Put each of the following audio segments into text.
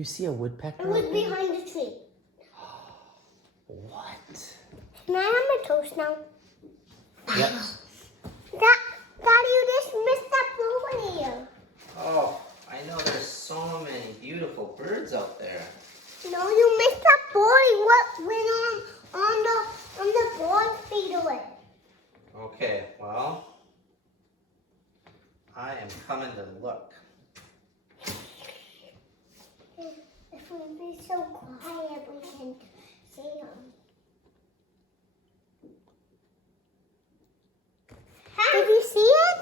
You see a woodpecker? It was behind the tree. What? Can I have my toast now? Yep. Daddy, you just missed that over here. Oh, I know there's so many beautiful birds out there. No, you missed that board. What went on the board feed away? Okay, well, I am coming to look. If we be so quiet, we can see them. Did you see it?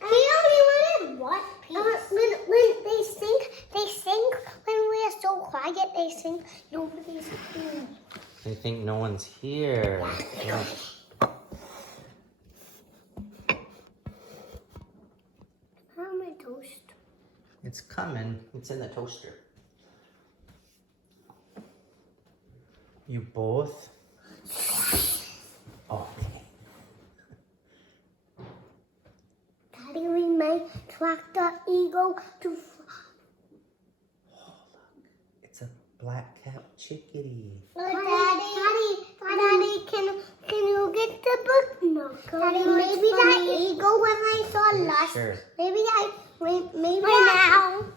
We only wanted what piece? When they sing when we are so quiet, they sing, nobody's here. They think no one's here. Yeah. How's my toast? It's coming. It's in the toaster. You both? Oh, okay. Daddy, we might track the eagle to... Oh, look. It's a black-capped chickadee. Daddy, can you get the book? No. Daddy, maybe that eagle when I saw last. Sure. Maybe now.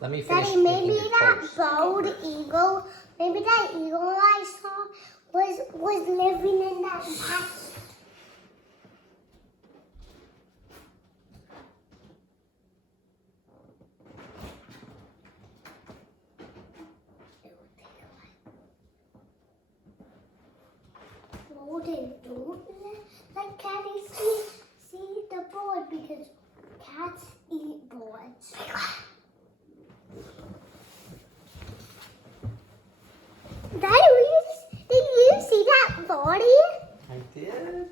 Let me finish Daddy, making maybe your that toast. bald eagle. Maybe that eagle I saw was living in that nest. Boden, don't let Caddy see the board because cats eat boards. Daddy, did you see that body? I did?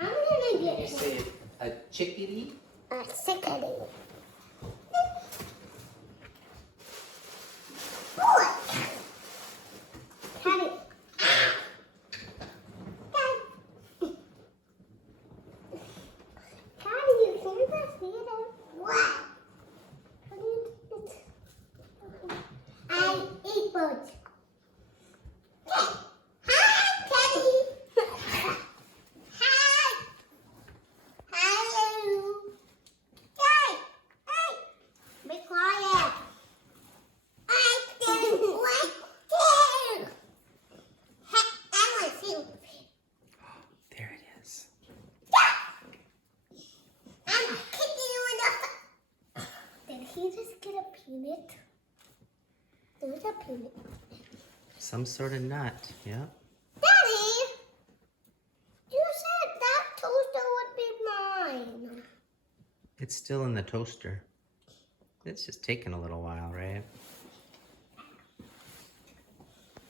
I'm gonna get You it. say a chickadee? A chickadee. Caddy. Caddy, you can't see them. What? What do you do? I eat birds. Hi, Caddy. Hi. Hello. Hey, hey. Be quiet. I didn't like it. I want to see you. There it is. I'm kicking you in the face. Did he just get a peanut? There's a peanut. Some sort of nut, yeah. Daddy, you said that toaster would be mine. It's still in the toaster. It's just taking a little while, right?